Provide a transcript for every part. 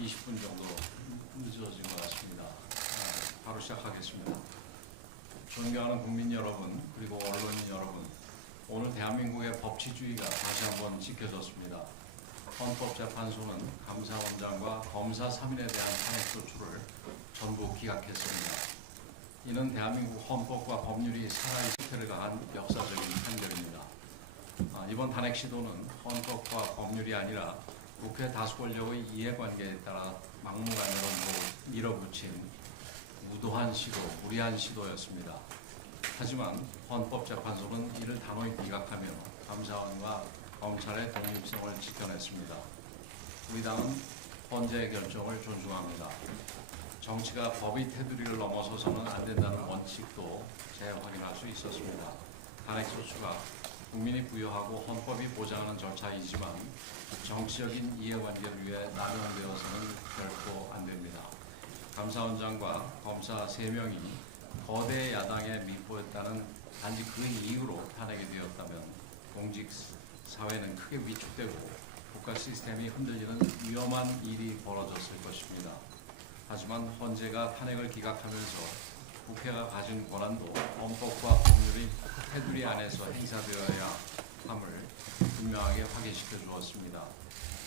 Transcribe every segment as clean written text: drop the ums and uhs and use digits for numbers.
20분 정도 늦어진 것 같습니다. 바로 시작하겠습니다. 존경하는 국민 여러분, 그리고 언론인 여러분, 오늘 대한민국의 법치주의가 다시 한번 지켜졌습니다. 헌법재판소는 감사원장과 검사 3인에 대한 탄핵소추를 전부 기각했습니다. 이는 대한민국 헌법과 법률이 살아있을 태를 가한 역사적인 판결입니다. 이번 탄핵 시도는 헌법과 법률이 아니라 국회 다수 권력의 이해관계에 따라 막무가내로 밀어붙인 무도한 시도, 무리한 시도였습니다. 하지만 헌법재판소는 이를 단호히 기각하며 감사원과 검찰의 독립성을 지켜냈습니다. 우리 당은 헌재의 결정을 존중합니다. 정치가 법의 테두리를 넘어서서는 안 된다는 원칙도 재확인할 수 있었습니다. 탄핵소추가 국민이 부여하고 헌법이 보장하는 절차이지만 정치적인 이해관계를 위해 남용되어서는 결코 안 됩니다. 감사원장과 검사 3명이 거대 야당의 미포였다는 단지 그 이유로 탄핵이 되었다면 공직 사회는 크게 위축되고 국가 시스템이 흔들리는 위험한 일이 벌어졌을 것입니다. 하지만 헌재가 탄핵을 기각하면서 국회가 가진 권한도 헌법과 법률의 테두리 안에서 행사되어야 함을 분명하게 확인시켜 주었습니다.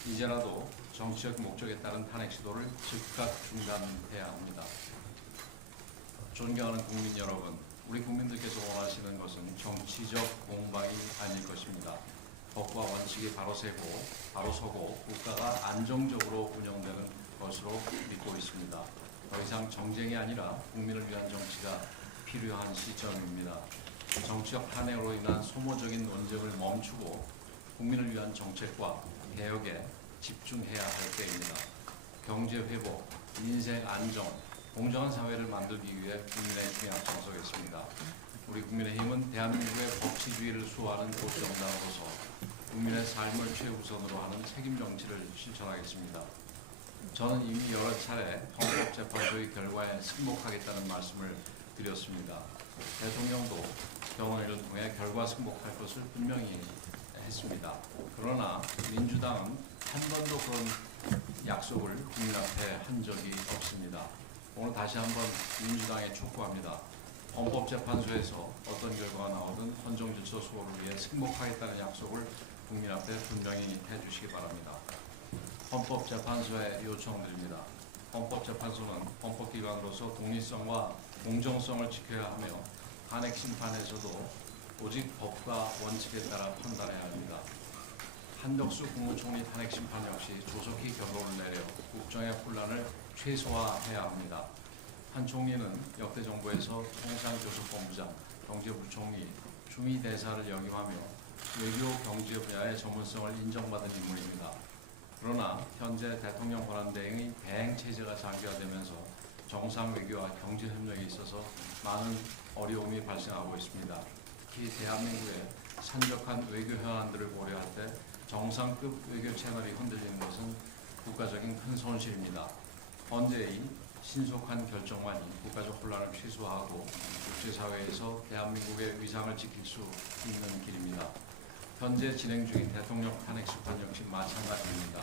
이제라도 정치적 목적에 따른 탄핵 시도를 즉각 중단해야 합니다. 존경하는 국민 여러분, 우리 국민들께서 원하시는 것은 정치적 공방이 아닐 것입니다. 법과 원칙이 바로 서고 국가가 안정적으로 운영되는 것으로 믿고 있습니다. 더 이상 정쟁이 아니라 국민을 위한 정치가 필요한 시점입니다. 정치적 탄핵으로 인한 소모적인 논쟁을 멈추고 국민을 위한 정책과 개혁에 집중해야 할 때입니다. 경제 회복, 인생 안정, 공정한 사회를 만들기 위해 국민의힘에 앞장서겠습니다. 우리 국민의힘은 대한민국의 법치주의를 수호하는 보수정당으로서 국민의 삶을 최우선으로 하는 책임 정치를 실천하겠습니다. 저는 이미 여러 차례 헌법재판소의 결과에 승복하겠다는 말씀을 드렸습니다. 대통령도 경원회를 통해 결과 승복할 것을 분명히 했습니다. 그러나 민주당은 한 번도 그런 약속을 국민 앞에 한 적이 없습니다. 오늘 다시 한번 민주당에 촉구합니다. 헌법재판소에서 어떤 결과가 나오든 헌정질서 수호를 위해 승복하겠다는 약속을 국민 앞에 분명히 해주시기 바랍니다. 헌법재판소에 요청드립니다. 헌법재판소는 헌법기관으로서 독립성과 공정성을 지켜야 하며 탄핵 심판에서도 오직 법과 원칙에 따라 판단해야 합니다. 한덕수 국무총리 탄핵 심판 역시 조속히 결론을 내려 국정의 혼란을 최소화해야 합니다. 한 총리는 역대 정부에서 통상교섭본부장, 경제부총리, 주미대사를 역임하며 외교 경제 분야의 전문성을 인정받은 인물입니다. 그러나 현재 대통령 권한대행의 대행 체제가 장기화되면서 정상 외교와 경제 협력에 있어서 많은 어려움이 발생하고 있습니다. 특히 대한민국의 산적한 외교 현안들을 고려할 때 정상급 외교 채널이 흔들리는 것은 국가적인 큰 손실입니다. 헌재의 신속한 결정만이 국가적 혼란을 최소화하고 국제사회에서 대한민국의 위상을 지킬 수 있는 길입니다. 현재 진행 중인 대통령 탄핵 심판 역시 마찬가지입니다.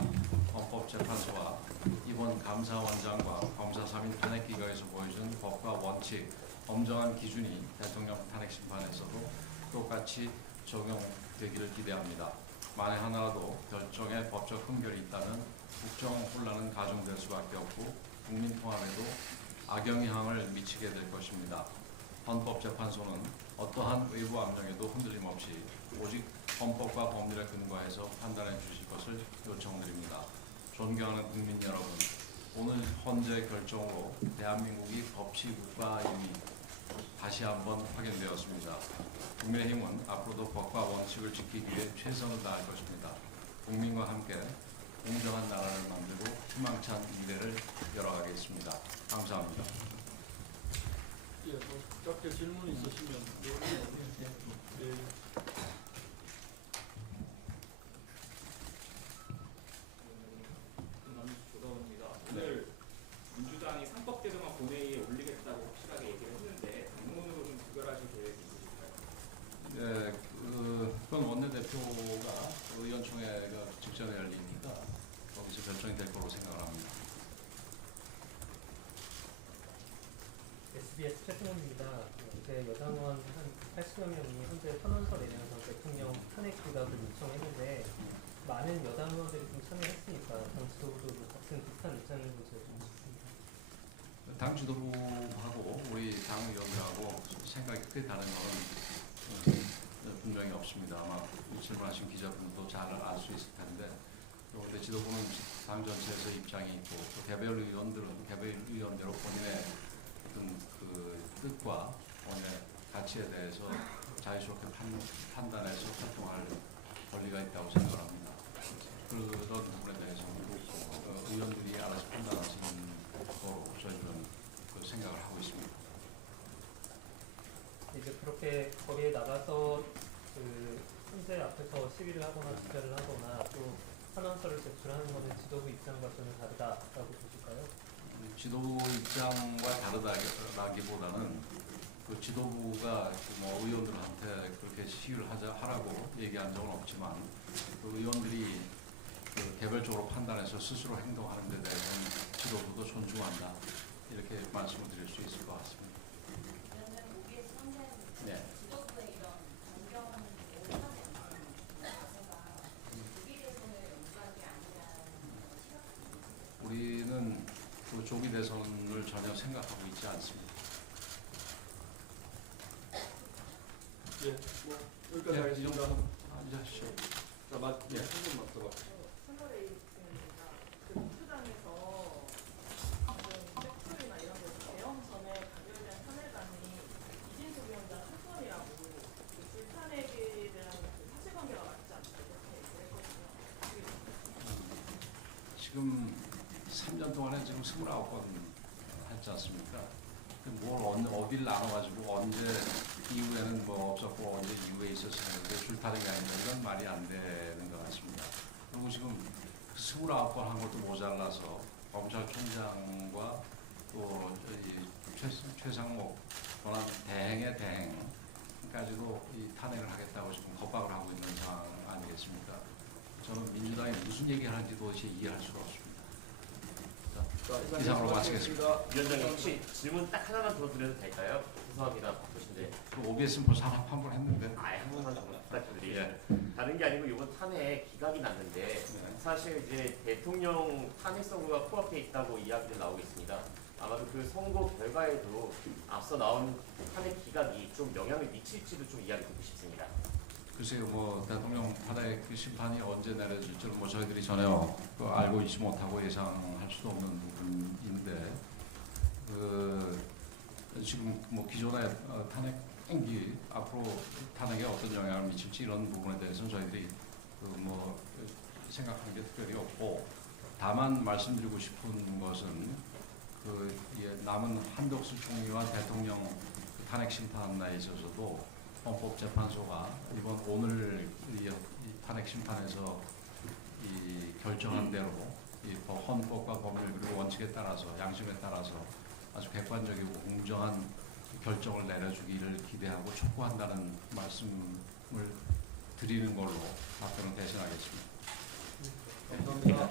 헌법재판소와 이번 감사원장과 검사 3인 탄핵 기각에서 보여준 법과 원칙, 엄정한 기준이 대통령 탄핵 심판에서도 똑같이 적용되기를 기대합니다. 만에 하나라도 결정에 법적 흠결이 있다면 국정 혼란은 가중될 수밖에 없고 국민 통합에도 악영향을 미치게 될 것입니다. 헌법재판소는 어떠한 외부 압력에도 흔들림 없이 오직 헌법과 법률에 근거해서 판단해 주실 것을 요청드립니다. 존경하는 국민 여러분, 오늘 헌재 결정으로 대한민국이 법치국가임이 다시 한번 확인되었습니다. 국민의힘은 앞으로도 법과 원칙을 지키기 위해 최선을 다할 것입니다. 국민과 함께 공정한 나라를 만들고 희망찬 미래를 열어가겠습니다. 감사합니다. 예, 짧게 질문 있으시면 네. 조사원입니다. 오늘 민주당이 상법 개정안 본회의에 올리겠다고 확실하게 얘기를 했는데 당론으로 좀 부결하실 계획이 있으실까요? 네, 그건 원내대표가 의원총회가 직전에 열리니까 거기서 결정이 될 거로 생각을 합니다. TBS 최승원입니다. 어제 여당 의원 한 80여 명이 현재 선언서 내면서 대통령 탄핵 기각을 요청했는데 많은 여당 의원들이 좀 참여했으니까 당 지도부도 같은 비슷한 입장인 것을 좀 싶습니다. 당 지도부하고 우리 당 의원들하고 생각이 크게 다른 건 분명히 없습니다. 아마 질문하신 기자분도 잘 알 수 있을 텐데, 그런데 지도부는 당 전체에서 입장이 있고 또 개별 의원들은 개별 의원대로 본인의 어떤 그 뜻과 본인의 가치에 대해서 자유스럽게 판단해서 활동할 권리가 있다고 생각합니다. 그런 부분에 대해서는 의원들이 알아서 판단하시는 거로 저희들은 그 생각을 하고 있습니다. 이제 그렇게 거리에 나가서 그 헌재 앞에서 시위를 하거나 집회를 하거나 또 선언서를 제출하는 것은 지도부 입장과 전혀 다르다라고 보실까요? 지도부 입장과 다르다기보다는 그 지도부가 뭐 의원들한테 그렇게 시위를 하라고 얘기한 적은 없지만 그 의원들이 그 개별적으로 판단해서 스스로 행동하는 데 대해서는 지도부도 존중한다, 이렇게 말씀을 드릴 수 있을 것 같습니다. 네. 우리는 그 조기 대선을 전혀 생각하고 있지 않습니다. 예, 뭐 여기까지 이 하겠습니다. 정도 앉으시죠. 자, 맞, 예. 한분 맞춰봐. 선거에 있습니다. 그 민주당에서 지금 격투기나 이런 데서 대형선에 가결된 탄핵안이 이진석 위원장 한 건이라고 그 불탄핵에 대한 그 사실관계가 맞지 않다 이렇게 그랬거든요. 지금 3년 동안에 지금 29건 했지 않습니까? 뭘 어디를 나눠가지고 언제 이후에는 뭐 없었고 언제 이후에 있었었는데 줄타기가 아니라 이건 말이 안 되는 것 같습니다. 그리고 지금 29건 한 것도 모자라서 검찰총장과 또 최상목 권한 대행의 대행까지도 이 탄핵을 하겠다고 지금 겁박을 하고 있는 상황 아니겠습니까? 저는 민주당이 무슨 얘기를 하는지 도대체 이해할 수가 없습니다. 자, 이상으로 마치겠습니다. 위원장님 혹시 질문 딱 하나만 더 드려도 될까요? 죄송합니다. 바쁘신데. 그 OBS는 벌써 한 번 했는데. 아예 한 번만 더 부탁드리겠습니다. 예. 다른 게 아니고 이번 탄핵 기각이 났는데 사실 이제 대통령 탄핵 선고가 코앞에 있다고 이야기를 나오고 있습니다. 아마도 그 선고 결과에도 앞서 나온 탄핵 기각이 좀 영향을 미칠지도 좀 이야기 듣고 싶습니다. 글쎄요, 뭐 대통령 탄핵 그 심판이 언제 내려질지는 뭐 저희들이 전혀 그 알고 있지 못하고 예상할 수도 없는 부분인데, 그 지금 뭐 기존의 탄핵이 앞으로 탄핵에 어떤 영향을 미칠지 이런 부분에 대해서는 저희들이 그 뭐 생각한 게 특별히 없고, 다만 말씀드리고 싶은 것은 그 남은 한덕수 총리와 대통령 그 탄핵 심판에 있어서도 헌법재판소가 이번 오늘 이 탄핵 심판에서 이 결정한 대로 이 헌법과 법률 그리고 원칙에 따라서 양심에 따라서 아주 객관적이고 공정한 결정을 내려주기를 기대하고 촉구한다는 말씀을 드리는 걸로 답변을 대신하겠습니다. 감사합니다.